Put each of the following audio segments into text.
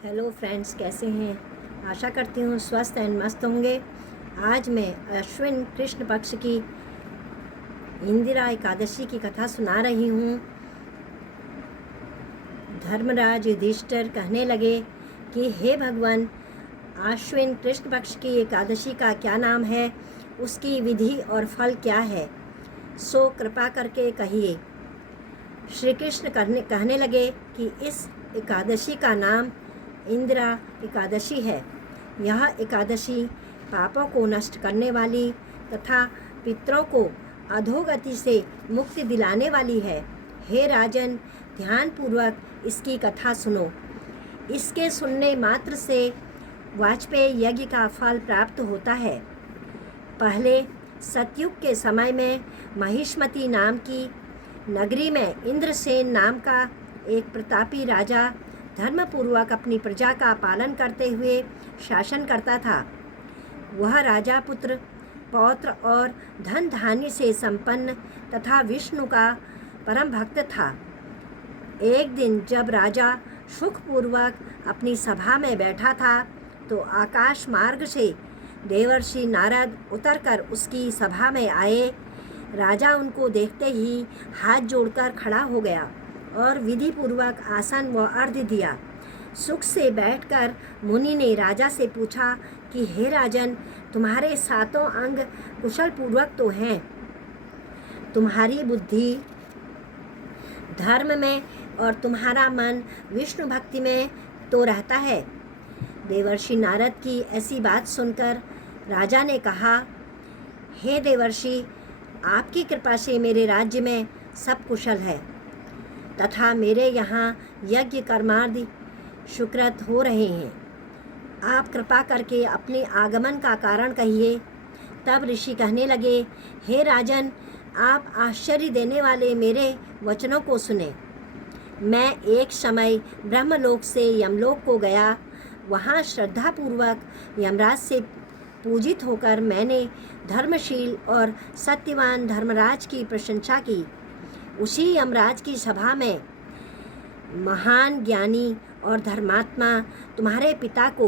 Hello friends, कैसे हैं? आशा करती हूँ स्वस्थ एंड मस्त होंगे। आज मैं अश्विन कृष्ण पक्ष की इंदिरा एकादशी की कथा सुना रही हूँ। धर्मराज युधिष्ठिर कहने लगे कि हे भगवान, अश्विन कृष्ण पक्ष की एकादशी का क्या नाम है, उसकी विधि और फल क्या है, सो कृपा करके कहिए। श्री कृष्ण कहने लगे कि इस एकादशी का नाम इंदिरा एकादशी है। यह एकादशी पापों को नष्ट करने वाली तथा पितरों को अधोगति से मुक्ति दिलाने वाली है। हे राजन, ध्यानपूर्वक इसकी कथा सुनो। इसके सुनने मात्र से वाजपेयी यज्ञ का फल प्राप्त होता है। पहले सतयुग के समय में महिष्मती नाम की नगरी में इंद्रसेन नाम का एक प्रतापी राजा धर्मपूर्वक अपनी प्रजा का पालन करते हुए शासन करता था। वह राजा पुत्र, पौत्र और धन धान्य से संपन्न तथा विष्णु का परम भक्त था। एक दिन जब राजा सुखपूर्वक अपनी सभा में बैठा था तो आकाश मार्ग से देवर्षि नारद उतरकर उसकी सभा में आए। राजा उनको देखते ही हाथ जोड़कर खड़ा हो गया और विधि पूर्वक आसन व अर्घ्य दिया। सुख से बैठकर मुनि ने राजा से पूछा कि हे राजन, तुम्हारे सातों अंग कुशल पूर्वक तो हैं, तुम्हारी बुद्धि धर्म में और तुम्हारा मन विष्णु भक्ति में तो रहता है। देवर्षि नारद की ऐसी बात सुनकर राजा ने कहा, हे देवर्षि, आपकी कृपा से मेरे राज्य में सब कुशल है तथा मेरे यहाँ यज्ञ कर्मादि सुकृत हो रहे हैं। आप कृपा करके अपने आगमन का कारण कहिए। तब ऋषि कहने लगे, हे राजन, आप आश्चर्य देने वाले मेरे वचनों को सुने। मैं एक समय ब्रह्मलोक से यमलोक को गया। वहाँ श्रद्धापूर्वक यमराज से पूजित होकर मैंने धर्मशील और सत्यवान धर्मराज की प्रशंसा की। उसी यमराज की सभा में महान ज्ञानी और धर्मात्मा तुम्हारे पिता को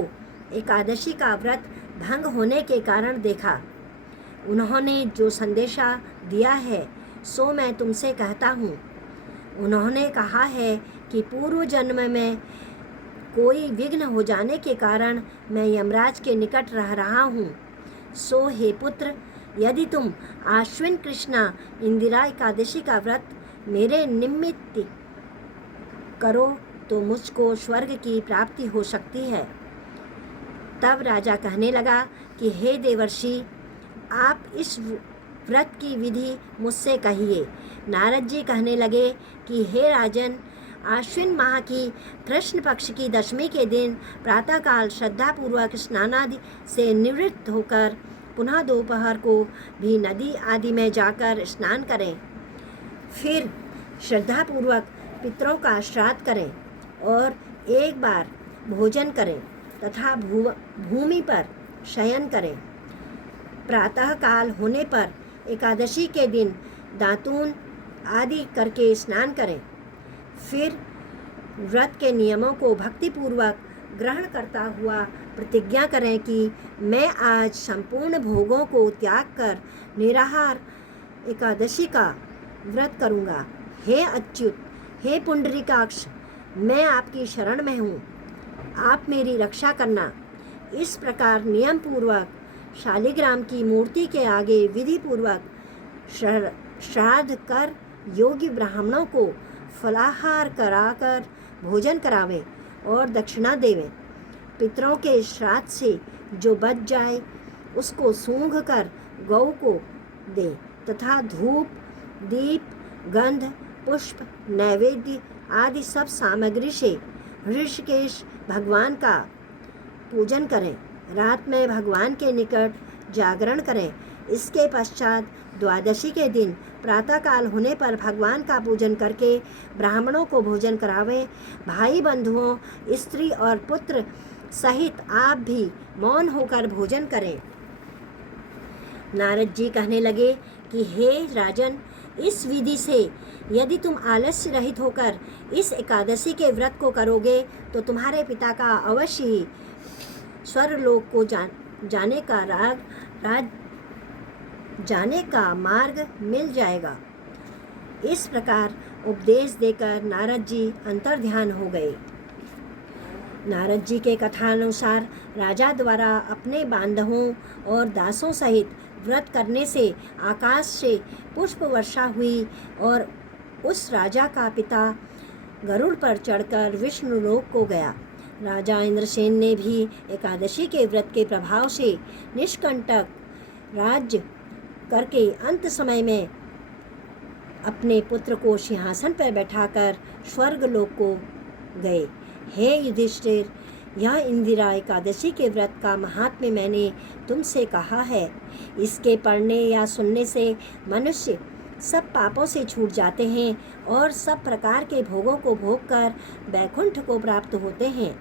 एकादशी का व्रत भंग होने के कारण देखा। उन्होंने जो संदेशा दिया है सो मैं तुमसे कहता हूँ। उन्होंने कहा है कि पूर्व जन्म में कोई विघ्न हो जाने के कारण मैं यमराज के निकट रह रहा हूँ। सो हे पुत्र, यदि तुम आश्विन कृष्णा इंदिरा एकादशी का व्रत मेरे निमित्त करो तो मुझको स्वर्ग की प्राप्ति हो सकती है। तब राजा कहने लगा कि हे देवर्षि, आप इस व्रत की विधि मुझसे कहिए। नारद जी कहने लगे कि हे राजन, आश्विन माह की कृष्ण पक्ष की दशमी के दिन प्रातःकाल श्रद्धापूर्वक स्नानादि से निवृत्त होकर पुनः दोपहर को भी नदी आदि में जाकर स्नान करें। फिर श्रद्धापूर्वक पितरों का श्राद्ध करें और एक बार भोजन करें तथा भूमि पर शयन करें। प्रातःकाल होने पर एकादशी के दिन दातून आदि करके स्नान करें। फिर व्रत के नियमों को भक्तिपूर्वक ग्रहण करता हुआ प्रतिज्ञा करें कि मैं आज संपूर्ण भोगों को त्याग कर निराहार एकादशी का व्रत करूँगा। हे अच्युत, हे पुंडरीकाक्ष, मैं आपकी शरण में हूँ, आप मेरी रक्षा करना। इस प्रकार नियम पूर्वक शालिग्राम की मूर्ति के आगे विधि पूर्वक श्राद्ध कर योगी ब्राह्मणों को फलाहार कराकर भोजन करावें और दक्षिणा देवें। पितरों के श्राद्ध से जो बच जाए उसको सूंघ कर गौ को दें तथा धूप, दीप, गंध, पुष्प, नैवेद्य आदि सब सामग्री से ऋषिकेश भगवान का पूजन करें। रात में भगवान के निकट जागरण करें। इसके पश्चात द्वादशी के दिन प्रातःकाल होने पर भगवान का पूजन करके ब्राह्मणों को भोजन करावें। भाई बंधुओं, स्त्री और पुत्र सहित आप भी मौन होकर भोजन करें। नारद जी कहने लगे कि हे राजन, इस विधि से यदि तुम आलस्य रहित होकर इस एकादशी के व्रत को करोगे तो तुम्हारे पिता का अवश्य ही स्वर्गलोक को जाने का मार्ग मिल जाएगा। इस प्रकार उपदेश देकर नारद जी अंतर्ध्यान हो गए। नारद जी के कथानुसार राजा द्वारा अपने बांधवों और दासों सहित व्रत करने से आकाश से पुष्प वर्षा हुई और उस राजा का पिता गरुड़ पर चढ़कर विष्णु लोक को गया। राजा इंद्रसेन ने भी एकादशी के व्रत के प्रभाव से निष्कंटक राज्य करके अंत समय में अपने पुत्र को सिंहासन पर बैठाकर स्वर्गलोक को गए। हे युधिष्ठिर, यह इंदिरा एकादशी के व्रत का महात्म्य मैंने तुमसे कहा है। इसके पढ़ने या सुनने से मनुष्य सब पापों से छूट जाते हैं और सब प्रकार के भोगों को भोगकर वैकुंठ को प्राप्त होते हैं।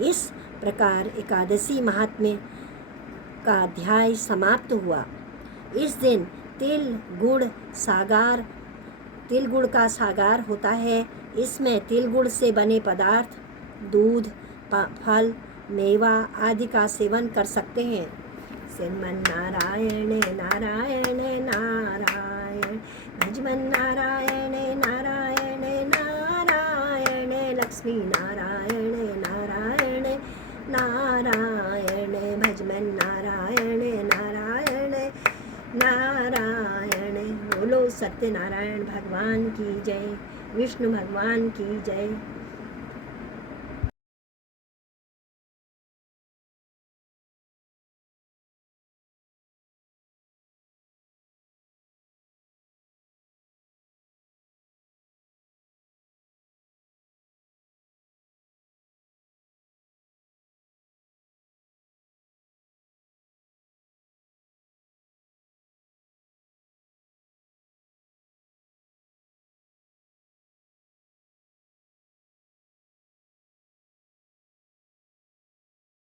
इस प्रकार एकादशी महात्म्य का अध्याय समाप्त हुआ। इस दिन तिल गुड़ का सागार होता है। इसमें तिल गुड़ से बने पदार्थ, दूध, फल, मेवा आदि का सेवन कर सकते हैं। श्रीमन नारायण नारायण नारायण, भजमन नारायण नारायण नारायण, लक्ष्मी नारायण नारायण नारायण, भजमन नारायण नारायण नारायण। बोलो सत्यनारायण भगवान की जय, विष्णु भगवान की जय।